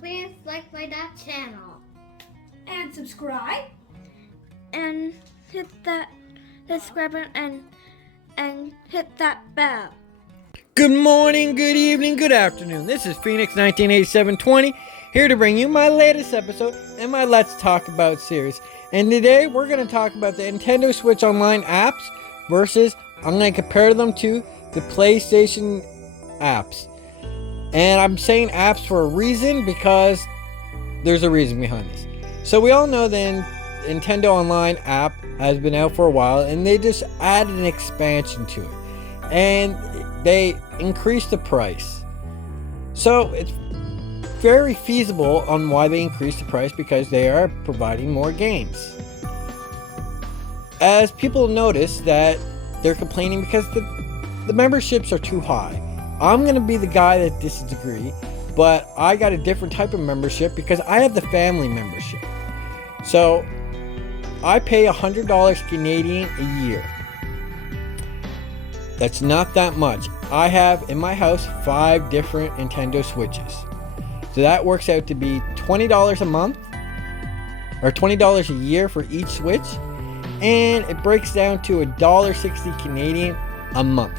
Please like my channel and subscribe and hit that subscribe button and hit that bell. Good morning, good evening, good afternoon. This is Phoenix 198720 here to bring you my latest episode and my Let's Talk About series. And today we're going to talk about the Nintendo Switch Online apps versus I'm going to compare them to the PlayStation apps. And I'm saying apps for a reason because there's a reason behind this. So we all know the Nintendo Online app has been out for a while and they just added an expansion to it. And they increased the price. So it's very feasible on why they increased the price because they are providing more games. As people notice that they're complaining because the memberships are too high. I'm going to be the guy that disagree, but I got a different type of membership because I have the family membership. So I pay $100 Canadian a year. That's not that much. I have in my house 5 different Nintendo Switches. So that works out to be $20 a month or $20 a year for each Switch. And it breaks down to $1.60 Canadian a month.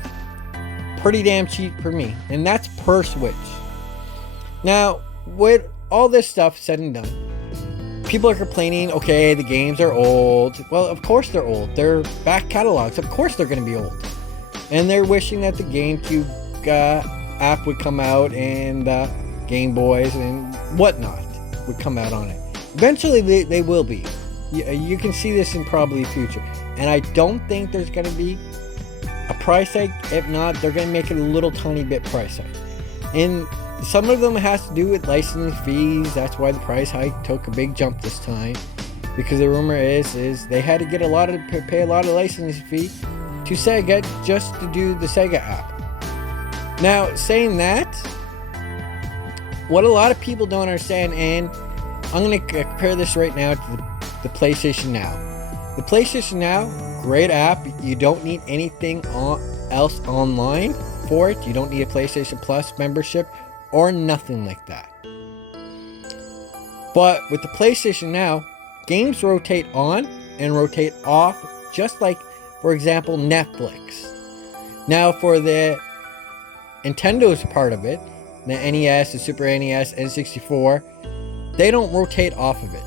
Pretty damn cheap for me. And that's per Switch. Now, with all this stuff said and done, people are complaining, okay, the games are old. Well, of course they're old. They're back catalogs. Of course they're going to be old. And they're wishing that the GameCube app would come out and Game Boys and whatnot would come out on it. Eventually they will be. You can see this in probably the future. And I don't think there's going to be a price hike. If not, they're going to make it a little tiny bit price hike. And some of them has to do with licensing fees. That's why the price hike took a big jump this time. Because the rumor is they had to get pay a lot of licensing fee to Sega just to do the Sega app. Now, saying that, what a lot of people don't understand, and I'm going to compare this right now to the PlayStation Now. The PlayStation Now, great app. You don't need anything else online for it. You don't need a PlayStation Plus membership or nothing like that. But with the PlayStation Now, games rotate on and rotate off just like, for example, Netflix. Now for the Nintendo's part of it, the NES, the Super NES, N64, they don't rotate off of it.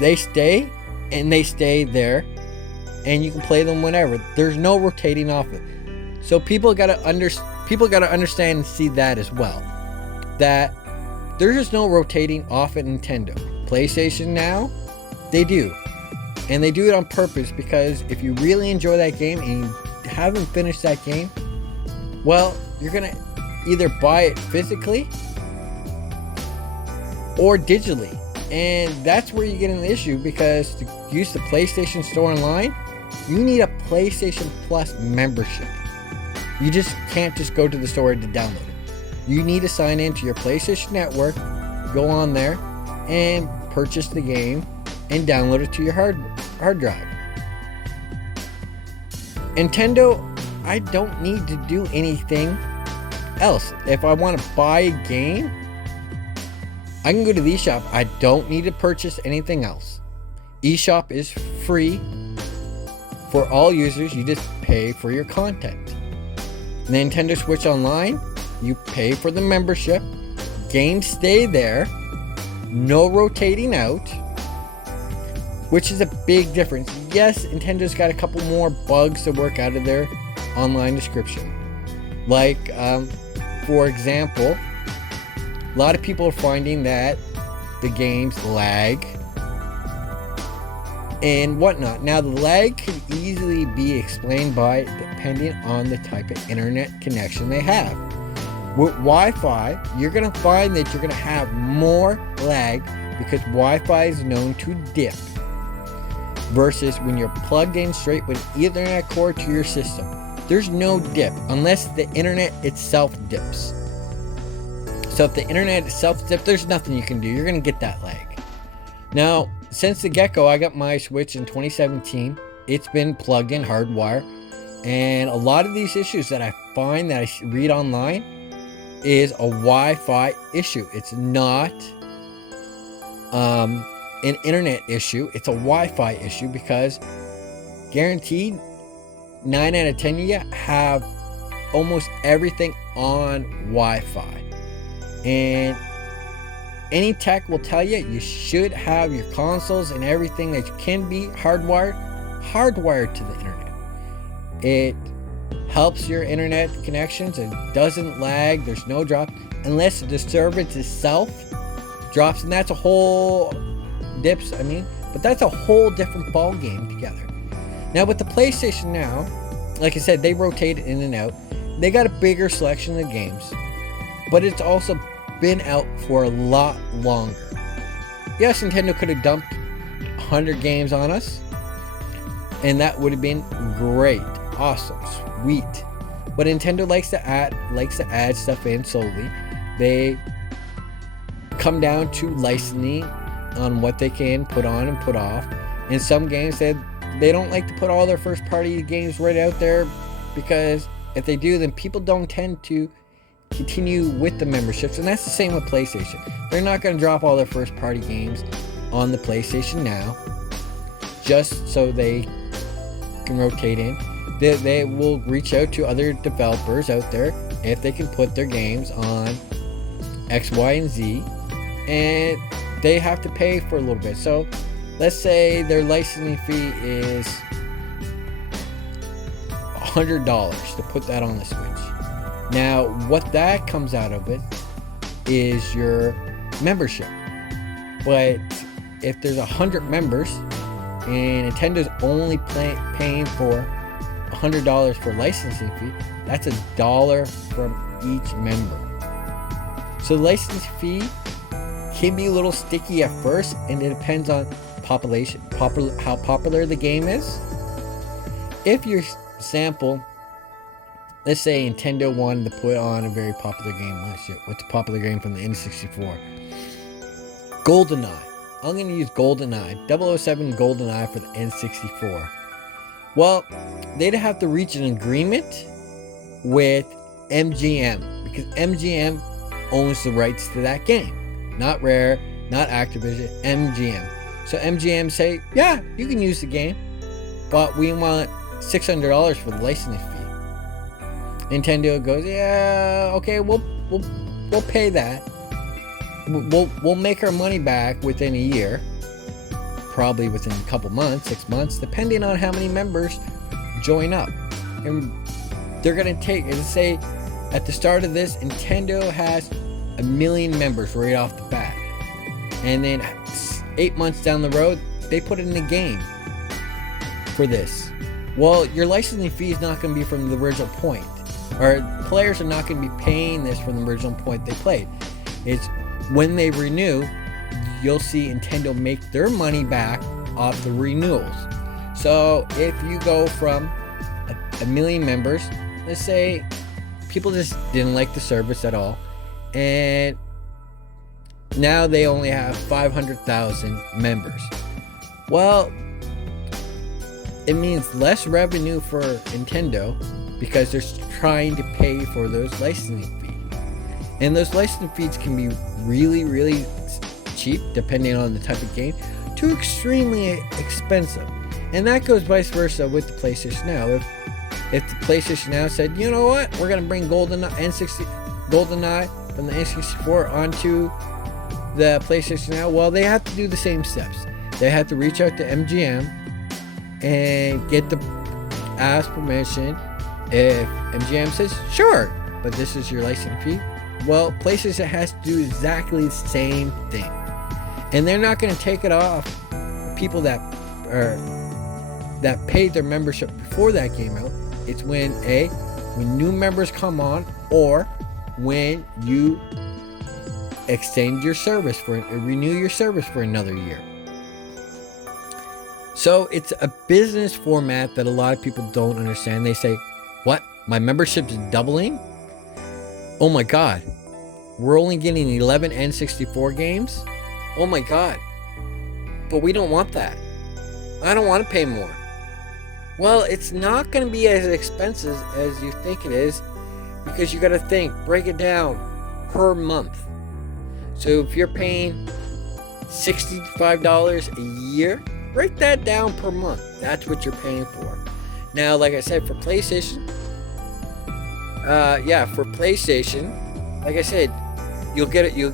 They stay and they stay there and you can play them whenever. There's no rotating off it. So people gotta understand and see that as well. That there's just no rotating off at Nintendo. PlayStation Now, they do. And they do it on purpose because if you really enjoy that game and you haven't finished that game, well, you're going to either buy it physically or digitally. And that's where you get an issue because to use the PlayStation Store online, you need a PlayStation Plus membership. You just can't just go to the store to download it. You need to sign into your PlayStation Network, go on there, and purchase the game and download it to your hard drive. Nintendo, I don't need to do anything else. If I want to buy a game, I can go to the eShop. I don't need to purchase anything else. eShop is free for all users. You just pay for your content. The Nintendo Switch Online, you pay for the membership. Games stay there. No rotating out. Which is a big difference. Yes, Nintendo's got a couple more bugs to work out of their online description. Like, for example, a lot of people are finding that the games lag and whatnot. Now, the lag can easily be explained by depending on the type of internet connection they have. With Wi-Fi, you're going to find that you're going to have more lag because Wi-Fi is known to dip versus when you're plugged in straight with Ethernet cord to your system. There's no dip unless the internet itself dips. So if the internet itself dips, there's nothing you can do. You're going to get that lag. Now, since the get-go, I got my Switch in 2017. It's been plugged in hardwire. And a lot of these issues that I find that I read online is a Wi-Fi issue. It's not an internet issue. It's a Wi-Fi issue because guaranteed 9 out of 10 of you have almost everything on Wi-Fi. And any tech will tell you you should have your consoles and everything that can be hardwired to the internet. It helps your internet connections. It doesn't lag. There's no drop unless the disturbance itself drops, and that's a whole but that's a whole different ball game together. Now with the PlayStation Now, like I said, they rotate in and out. They got a bigger selection of games, but it's also been out for a lot longer. Yes, Nintendo could have dumped 100 games on us, and that would have been great, awesome, sweet. But Nintendo likes to add stuff in slowly. They come down to licensing on what they can put on and put off. In some games, they don't like to put all their first party games right out there, because if they do, then people don't tend to continue with the memberships. And that's the same with PlayStation. They're not going to drop all their first party games on the PlayStation Now just so they can rotate in. They will reach out to other developers out there if they can put their games on X, Y, and Z, and they have to pay for a little bit. So let's say their licensing fee is $100 to put that on the Switch. Now, what that comes out of it is your membership. But if there's 100 members and Nintendo's only paying for $100 for licensing fee, that's $1 from each member. So the licensing fee can be a little sticky at first, and it depends on how popular the game is. If your sample, let's say Nintendo wanted to put on a very popular game. What's a popular game from the N64? GoldenEye. I'm going to use GoldenEye, 007 GoldenEye for the N64. Well, they'd have to reach an agreement with MGM, because MGM owns the rights to that game. Not Rare, not Activision, MGM. So MGM say, yeah, you can use the game, but we want $600 for the licensing fee. Nintendo goes, yeah, okay, we'll pay that. We'll make our money back within a year, probably within a couple months, 6 months, depending on how many members join up. And they're gonna take, and say, at the start of this, Nintendo has 1 million members right off the bat, and then 8 months down the road, they put it in the game for this. Well, your licensing fee is not going to be from the original point, or players are not going to be paying this from the original point they played. It's when they renew, you'll see Nintendo make their money back off the renewals. So if you go from 1 million members, let's say people just didn't like the service at all, and now they only have 500,000 members. Well, it means less revenue for Nintendo because they're trying to pay for those licensing fees. And those licensing fees can be really, really cheap depending on the type of game to extremely expensive. And that goes vice versa with the PlayStation Now. If the PlayStation Now said, you know what, we're going to bring GoldenEye from the N64 onto the PlayStation Now, well, they have to do the same steps. They have to reach out to MGM and ask permission. If MGM says, sure, but this is your license fee, well, PlayStation has to do exactly the same thing. And they're not going to take it off people that paid their membership before that came out. It's when new members come on, or when you extend your service renew your service for another year. So it's a business format that a lot of people don't understand. They say, what? My membership's doubling? Oh my God. We're only getting 11 N64 games? Oh my God. But we don't want that. I don't want to pay more. Well, it's not going to be as expensive as you think it is, because you got to break it down per month. So if you're paying $65 a year, break that down per month. That's what you're paying for. Now, like I said, for PlayStation, for PlayStation, like I said, you'll get your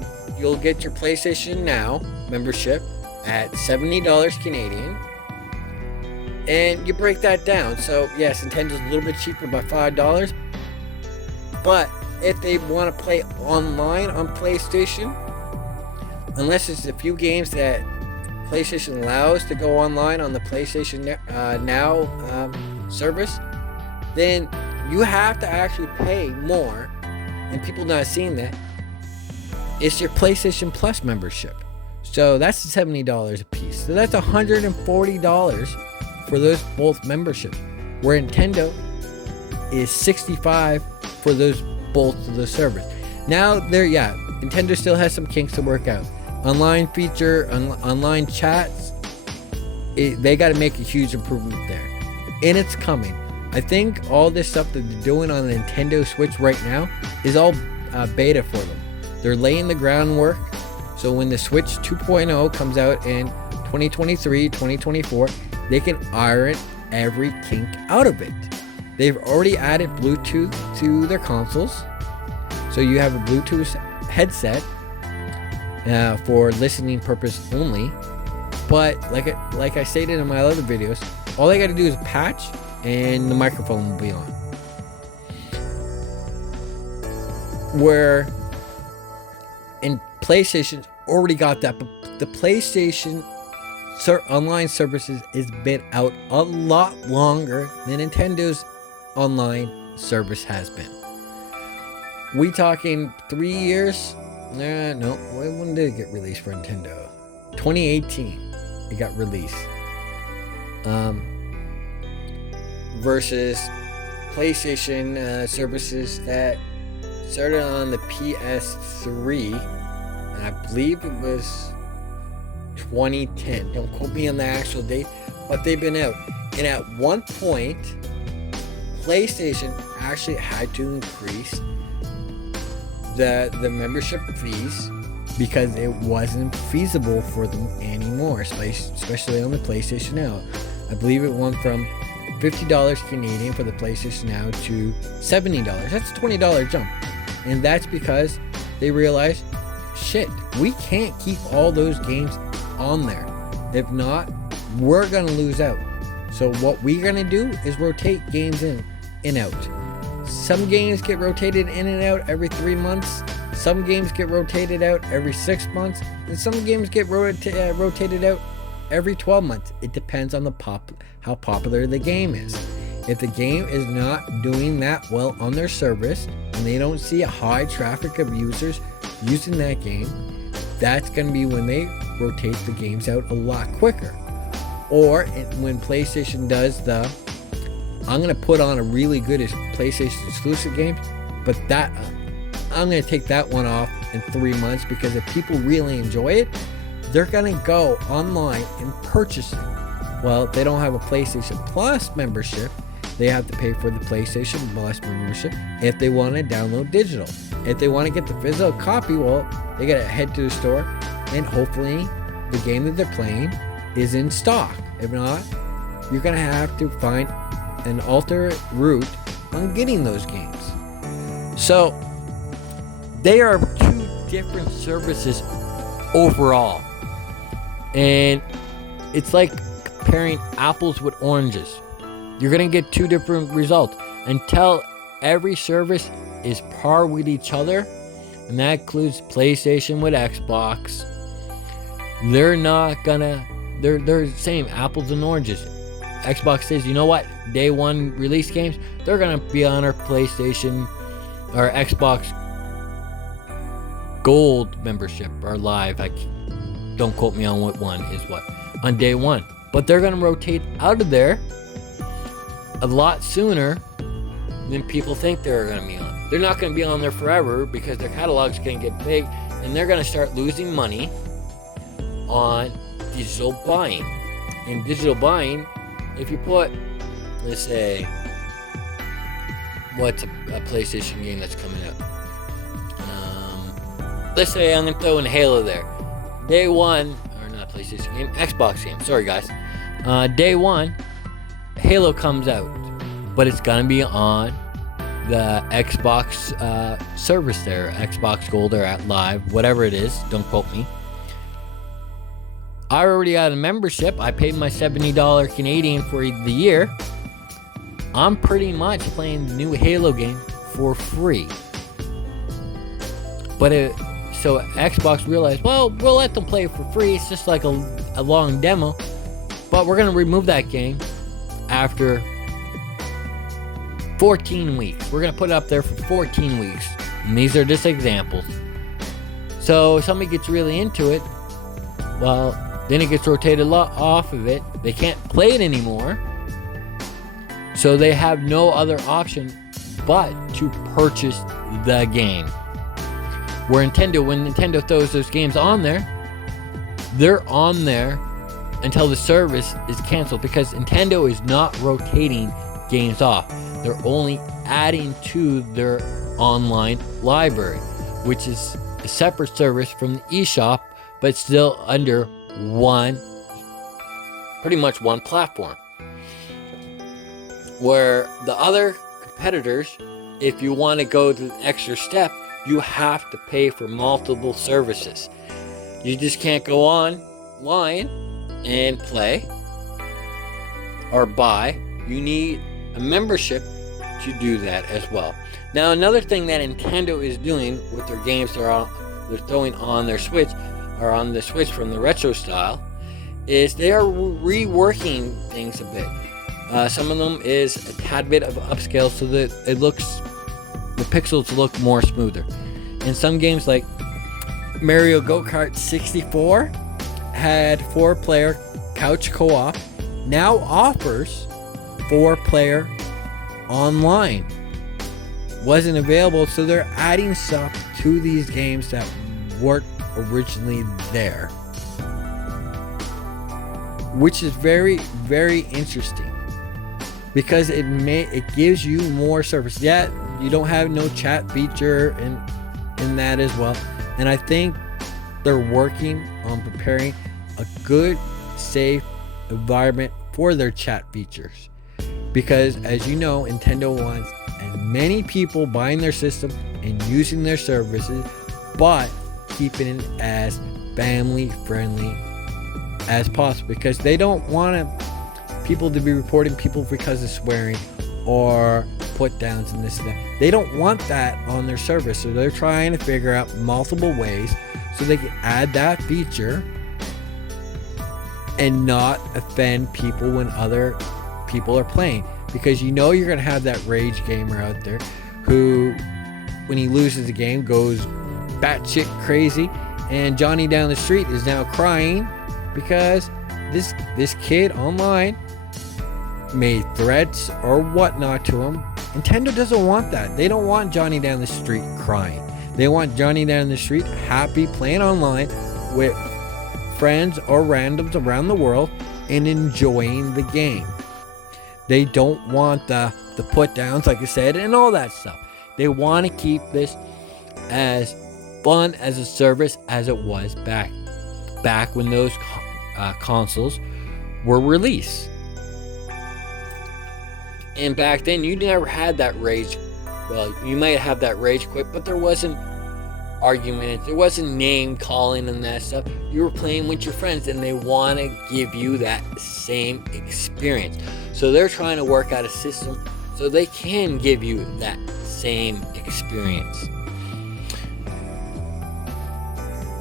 PlayStation Now membership at $70 Canadian, and you break that down. So yes, Nintendo's a little bit cheaper by $5, but if they want to play online on PlayStation, unless it's a few games that PlayStation allows to go online on the PlayStation Now service, then you have to actually pay more. And people not seeing that, it's your PlayStation Plus membership. So that's $70 a piece. So that's $140 for those both memberships. Where Nintendo is $65 for those both of the service. Now Nintendo still has some kinks to work out. Online feature, online chats, they got to make a huge improvement there, and it's coming. I think all this stuff that they're doing on the Nintendo Switch right now is all beta for them. They're laying the groundwork, so when the Switch 2.0 comes out in 2023, 2024, they can iron every kink out of it. They've already added Bluetooth to their consoles, so you have a Bluetooth headset for listening purpose only. But like I stated in my other videos, all they got to do is patch and the microphone will be on. Where in PlayStation already got that, but the PlayStation online services has been out a lot longer than Nintendo's online service has been. We talking 3 years? No. When did it get released for Nintendo? 2018 it got released. Versus PlayStation services that started on the PS3, and I believe it was 2010. Don't quote me on the actual date, but they've been out. And at one point, PlayStation actually had to increase the membership fees because it wasn't feasible for them anymore, especially on the PlayStation Now. I believe it went from $50 Canadian for the PlayStation Now to $70. That's a $20 jump. And that's because they realized, shit, we can't keep all those games on there. If not, we're gonna lose out. So what we're gonna do is rotate games in and out. Some games get rotated in and out every 3 months. Some games get rotated out every 6 months. And some games get rotated out every 12 months. It depends on how popular the game is. If the game is not doing that well on their service and they don't see a high traffic of users using that game, that's going to be when they rotate the games out a lot quicker. Or when PlayStation does I'm going to put on a really good PlayStation exclusive game, but I'm going to take that one off in 3 months, because if people really enjoy it, they're going to go online and purchase it. Well, if they don't have a PlayStation Plus membership, they have to pay for the PlayStation Plus membership if they want to download digital. If they want to get the physical copy, well, they got to head to the store, and hopefully the game that they're playing is in stock. If not, you're going to have to find an alternate route on getting those games. So they are two different services overall, and it's like comparing apples with oranges. You're gonna get two different results until every service is par with each other, and that includes PlayStation with Xbox. They're the same, apples and oranges. Xbox says, you know what, day one release games, they're gonna be on our PlayStation or Xbox gold membership or live. Don't quote me on what one is what on day one. But they're going to rotate out of there a lot sooner than people think they're going to be on. They're not going to be on there forever because their catalog's going to get big, and they're going to start losing money on digital buying. In digital buying, if you put, let's say, what's a PlayStation game that's coming out? Let's say I'm going to throw in Halo there. Day one, or not PlayStation game, Xbox game. Sorry, guys. Day one, Halo comes out, but it's going to be on the Xbox service there, Xbox Gold or at Live, whatever it is. Don't quote me. I already had a membership. I paid my $70 Canadian for the year. I'm pretty much playing the new Halo game for free. But so Xbox realized, well, we'll let them play it for free. It's just like a long demo. But we're going to remove that game after 14 weeks. We're going to put it up there for 14 weeks. And these are just examples. So if somebody gets really into it, well, then it gets rotated off of it. They can't play it anymore. So they have no other option but to purchase the game. Where Nintendo, when Nintendo throws those games on there, they're on there until the service is canceled, because Nintendo is not rotating games off. They're only adding to their online library, which is a separate service from the eShop, but still under pretty much one platform. Where the other competitors, if you want to go to the extra step, you have to pay for multiple services. You just can't go online and play or buy. You need a membership to do that as well. Now, another thing that Nintendo is doing with their games they're throwing on their Switch, or on the Switch from the retro style, is they are reworking things a bit. Some of them is a tad bit of upscale so that the pixels look more smoother. In some games like Mario Go-Kart 64 had 4-player couch co-op, now offers 4-player online. Wasn't available, so they're adding stuff to these games that weren't originally there, which is very, very interesting, because it gives you more service. Yeah, you don't have no chat feature in that as well, and I think they're working on preparing a good, safe environment for their chat features, because as you know, Nintendo wants as many people buying their system and using their services, but keeping it as family friendly as possible, because they don't want people to be reporting people because of swearing or put downs and this and that. They don't want that on their service, so they're trying to figure out multiple ways so they can add that feature and not offend people when other people are playing, because you know you're going to have that rage gamer out there who, when he loses the game, goes batshit crazy, and Johnny down the street is now crying because this kid online made threats or whatnot to him. Nintendo doesn't want that. They don't want Johnny down the street crying. They want Johnny down the street happy, playing online with friends or randoms around the world and enjoying the game. They don't want the put downs, like I said, and all that stuff. They want to keep this as fun as a service as it was back when those consoles were released. And back then, you never had that rage. Well, you might have that rage quit, but there wasn't argument. There wasn't name calling and that stuff. You were playing with your friends, and they want to give you that same experience. So they're trying to work out a system so they can give you that same experience,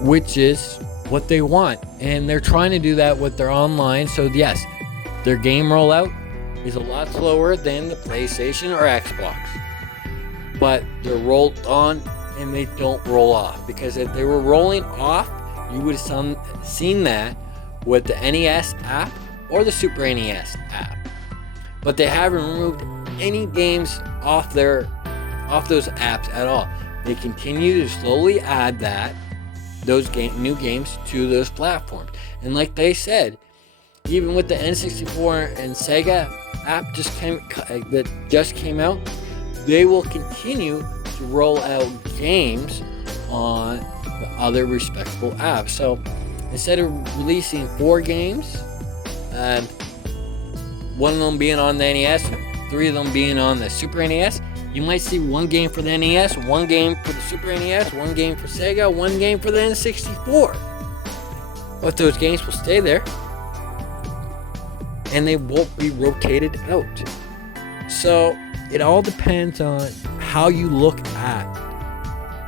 which is what they want. And they're trying to do that with their online. So yes, their game rollout is a lot slower than the PlayStation or Xbox, but they're rolled on and they don't roll off. Because if they were rolling off, you would have seen that with the NES app or the Super NES app. But they haven't removed any games off those apps at all. They continue to slowly add those new games to those platforms. And like they said, even with the N64 and Sega app that just came out, they will continue to roll out games on the other respectable apps. So instead of releasing 4 games, one of them being on the NES, 3 of them being on the Super NES, you might see 1 game for the NES, 1 game for the Super NES, 1 game for Sega, 1 game for the N64. But those games will stay there, and they won't be rotated out. So it all depends on how you look at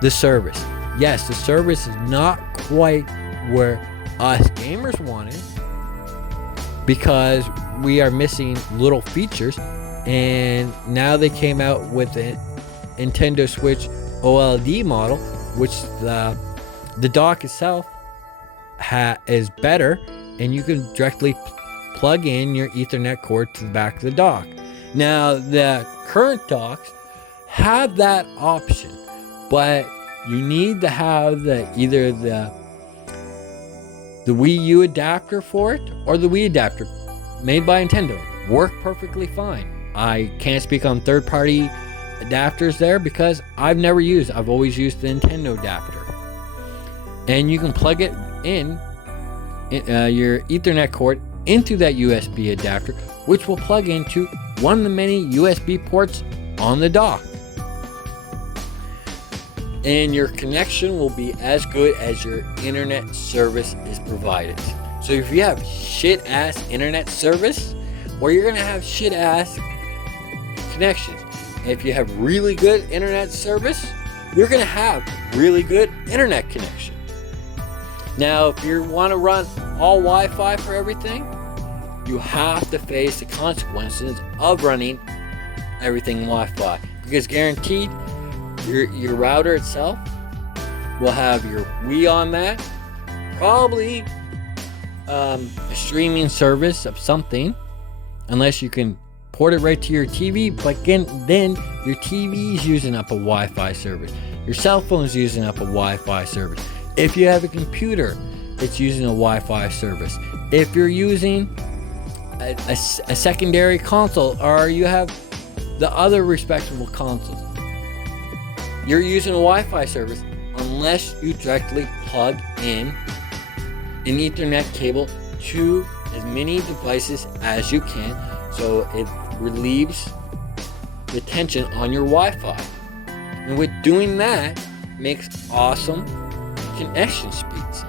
the service. Yes, the service is not quite where us gamers want it, because we are missing little features. And now they came out with a Nintendo Switch OLED model, which the dock itself is better, and you can directly plug in your Ethernet cord to the back of the dock. Now, the current docks have that option, but you need to have either the Wii U adapter for it or the Wii adapter made by Nintendo. Work perfectly fine. I can't speak on third-party adapters there because I've always used the Nintendo adapter. And you can plug it in your Ethernet cord into that USB adapter, which will plug into one of the many USB ports on the dock. And your connection will be as good as your internet service is provided. So if you have shit-ass internet service, or you're gonna have shit-ass connections. If you have really good internet service, you're gonna have really good internet connection. Now, if you want to run all Wi-Fi for everything, you have to face the consequences of running everything Wi-Fi, because guaranteed your router itself will have your Wii on that, probably a streaming service of something, unless you can port it right to your TV. But again, then your TV is using up a Wi-Fi service. Your cell phone is using up a Wi-Fi service. If you have a computer, it's using a Wi-Fi service. If you're using a secondary console, or you have the other respectable consoles, you're using a Wi-Fi service unless you directly plug in an Ethernet cable to as many devices as you can, so it relieves the tension on your Wi-Fi. And with doing that, makes awesome connection speeds.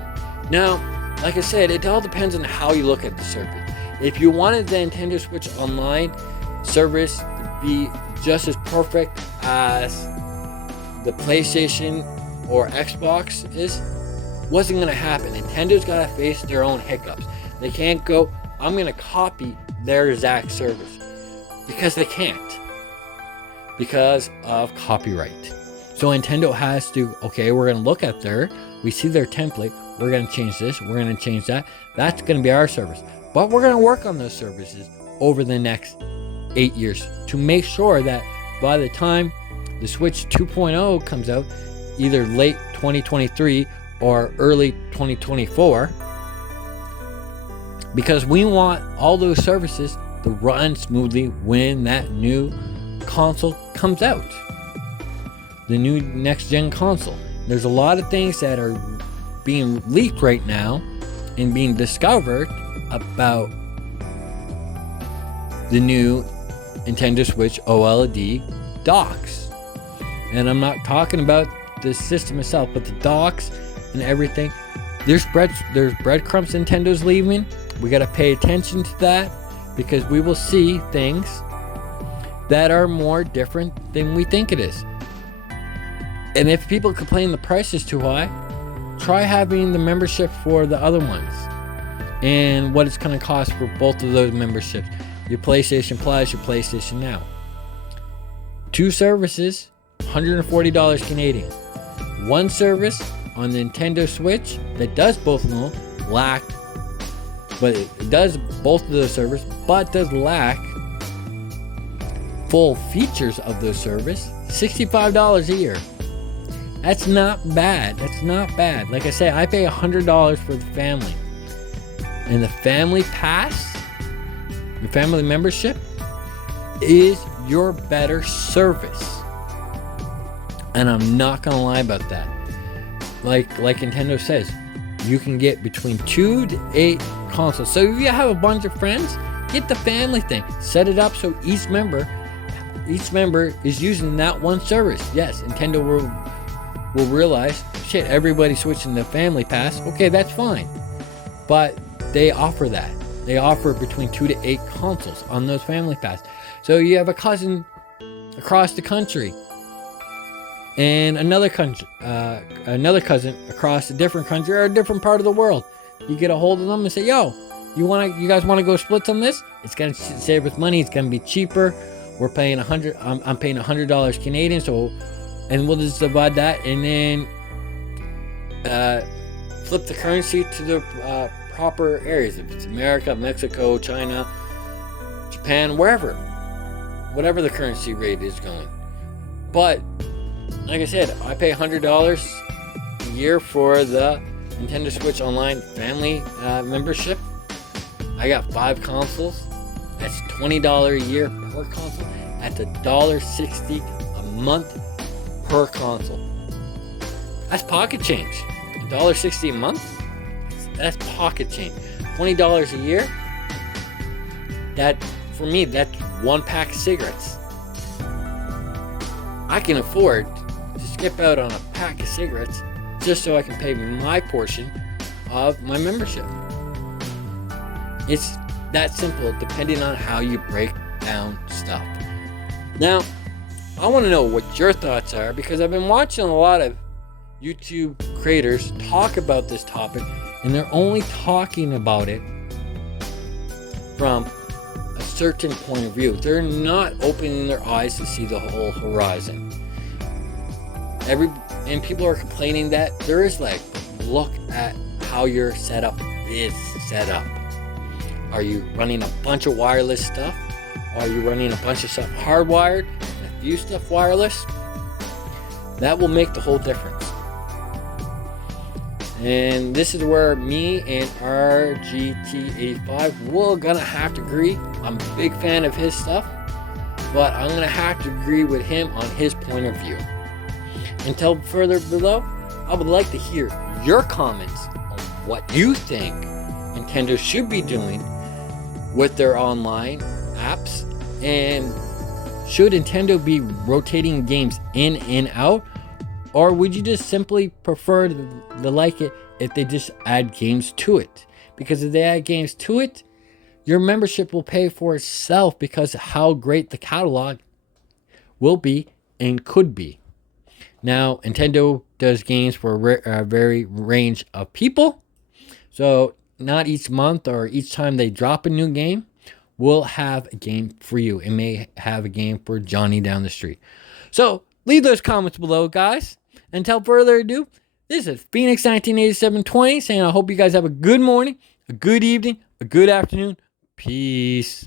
Now, like I said, it all depends on how you look at the service. If you wanted the Nintendo Switch Online service to be just as perfect as the PlayStation or Xbox is, wasn't going to happen. Nintendo's got to face their own hiccups. They can't go, I'm going to copy their exact service, because they can't, because of copyright. So Nintendo has to, okay, we're going to look at we see their template, we're going to change this, we're going to change that. That's going to be our service. But we're going to work on those services over the next 8 years to make sure that by the time the Switch 2.0 comes out, either late 2023 or early 2024, because we want all those services to run smoothly when that new console comes out, the new next-gen console. There's a lot of things that are being leaked right now and being discovered about the new Nintendo Switch OLED docks. And I'm not talking about the system itself, but the docks and everything. There's breadcrumbs Nintendo's leaving. We got to pay attention to that, because we will see things that are more different than we think it is. And if people complain the price is too high, try having the membership for the other ones and what it's going to cost for both of those memberships. Your PlayStation Plus, your PlayStation Now. 2 services, $140 Canadian. one service on the Nintendo Switch that does both of them lack, but it does both of those servers, but does lack full features of those servers. $65 a year. That's not bad. That's not bad. Like I say, I pay $100 for the family. And the family pass, the family membership, is your better service. And I'm not gonna lie about that. Like Nintendo says, you can get between 2 to 8 consoles. So if you have a bunch of friends, get the family thing. Set it up so each member is using that one service. Yes, Nintendo will realize, shit, everybody's switching to Family Pass. Okay, that's fine. But they offer that. They offer between 2 to 8 consoles on those Family Pass. So you have a cousin across the country and another cousin across a different country or a different part of the world. You get a hold of them and say, yo, you guys want to go split some of this? It's going to save us money. It's going to be cheaper. We're paying I'm paying $100 Canadian, so, and we'll just divide that and then flip the currency to the proper areas. If it's America, Mexico, China, Japan, whatever the currency rate is going. But like I said, I pay $100 a year for the Nintendo Switch Online family membership. I got 5 consoles. That's $20 a year per console. That's $1.60 a month per console. That's pocket change. $1.60 a month? That's pocket change. $20 a year? That, for me, that's 1 pack of cigarettes. I can afford to skip out on a pack of cigarettes just so I can pay my portion of my membership. It's that simple, depending on how you break down stuff. Now, I want to know what your thoughts are, because I've been watching a lot of YouTube creators talk about this topic, and they're only talking about it from a certain point of view. They're not opening their eyes to see the whole horizon. And people are complaining that there is like, look at how your setup is set up. Are you running a bunch of wireless stuff? Are you running a bunch of stuff hardwired and a few stuff wireless? That will make the whole difference. And this is where me and RGT85 we're gonna have to agree. I'm a big fan of his stuff, but I'm gonna have to agree with him on his point of view. Until further below, I would like to hear your comments on what you think Nintendo should be doing with their online apps, and should Nintendo be rotating games in and out, or would you just simply prefer to like it if they just add games to it? Because if they add games to it, your membership will pay for itself because of how great the catalog will be and could be. Now, Nintendo does games for a very range of people, so not each month or each time they drop a new game will have a game for you. It may have a game for Johnny down the street. So leave those comments below, guys. Until further ado, this is Phoenix 198720 saying I hope you guys have a good morning, a good evening, a good afternoon. Peace.